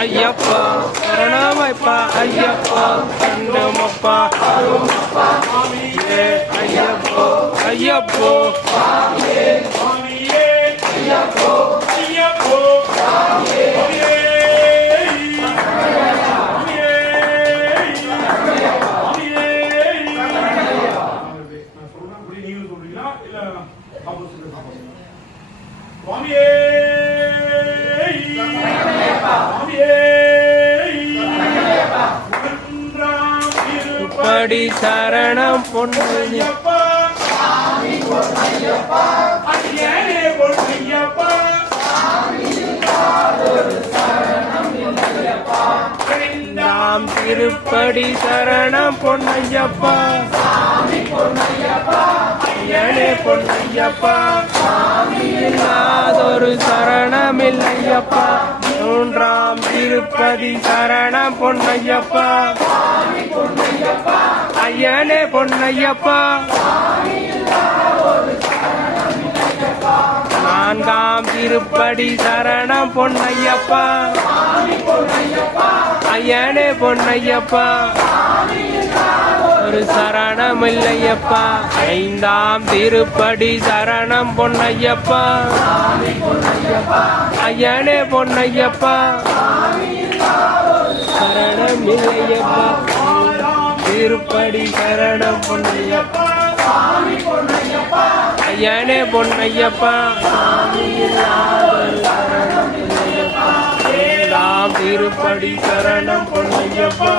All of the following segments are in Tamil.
ஐயப்பா சரணமைப்பா ஐயப்பா கண்டமப்பா ஐயப்போ ஐயப்போ படி சரணம் பொன்னையப்பா நாம் திருப்படி சரணம் பொன்னையப்பா ஐயனே பொன்னையப்பா இல்லாதொரு சரணமில்லையப்பா மூன்றாம் திருப்பதி சரணம் பொன்னையப்பா ஐயனே பொன்னையப்பா நான்காம் திருப்படி சரணம் பொன்னையப்பா ஐயனே பொன்னையப்பா ஒரு சரணம் இல்லையப்பா ஐந்தாம் திருப்படி சரணம் பொன்னையப்பா ஐயனே பொன்னையப்பா சரணம் இல்லையப்பா திருப்படி சரணம் பொன்னையப்பா ஐயனே பொன்னையப்பா நாம் திருப்படி சரணம் பொன்னையப்பா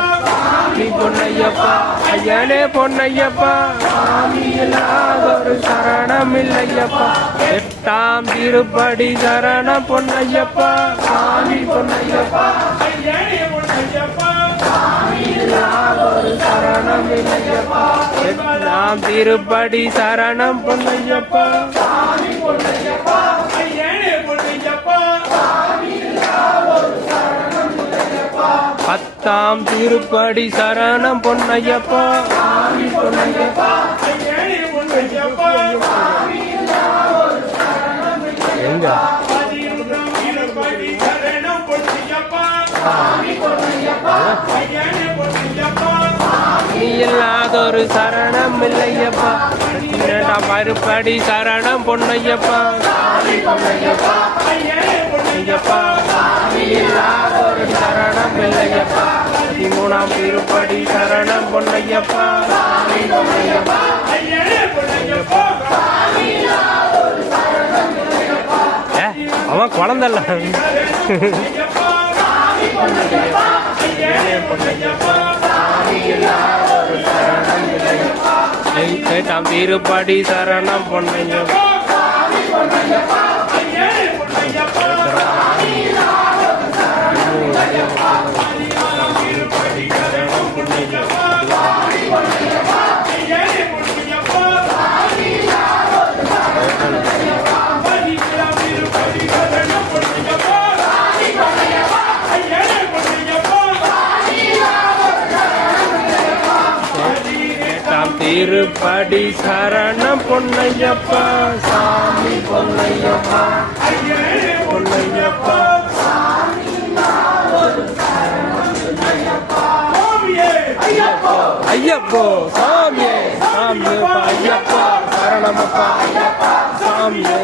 நீ பொன்னையப்பா ஐயனே பொன்னையப்பா சாமியில்லாதொரு சரணம் இல்லையப்பா எட்டாம் திருப்படி சரணம் பொன்னையப்பா சாமி பொன்னையப்பா ஐயனே பொன்னையப்பா சாமியில்லாதொரு சரணம் இல்லையப்பா எட்டாம் திருப்படி சரணம் பொன்னையப்பா சாமி பொன்னையப்பா ஐயனே பொன்னையப்பா பத்தாம் திருப்படி சரணம் பொன்னையப்பா சாமி பொன்னையப்பா ஐயனே பொன்னையப்பா எங்க பதினொன்றாம் திருப்படி சரணம் பொன்னையப்பா சாமி பொன்னையப்பா ஐயனே பொன்னையப்பா நீ இல்லாதொரு சரணம் இல்லையப்பா இரண்டாம் திருப்படி சரணம் பொன்னையப்பா சாமி பொன்னையப்பா ஐயனே பொன்னையப்பா சாமி இல்லாதொரு சரணம் இல்லையப்பா பதிமூணாம் திருப்படி சரணம் பொன்னையப்பா சாமி பொன்னையப்பா ஐயனே பொன்னையப்பா சாமி இல்லாதொரு சரணம் இல்லையப்பா அவன் குழந்தல்ல சாமி பொன்னையப்பா ஐயனே பொன்னையப்பா சாமி இல்லாதொரு சரணம் இல்லையப்பா எட்டாம் திருப்படி சரணம் பொன்னையப்பா சாமி பொன்னையப்பா ஐயனே பொன்னையப்பா சாமி இல்லாதொரு சரணம் இல்லையப்பா பதினாலாம் திருப்படி சரணம் பொன்னையப்பா சாமி பொன்னையப்பா ஐயனே பொன்னையப்பா சாமி இல்லாதொரு சரணம் இல்லையப்பா பதினேழாம் திருப்படி சரணம் பொன்னையப்பா சாமி பொன்னையப்பா ஐயனே பொன்னையப்பா சாமி இல்லாதொரு சரணம் இல்லையப்பா பதினெட்டாம் திருப்படி சரணம் பொன்னையப்பா சாமி பொன்னையப்பா ஐயனே பொன்னையப்பா சாமி இல்லாதொரு சரணம் இல்லையப்பா ஐயப்போ ஐயப்போ சாமியே சாமியப்பா ஐயப்பா சரணமப்பா ஐயப்பா சாமியே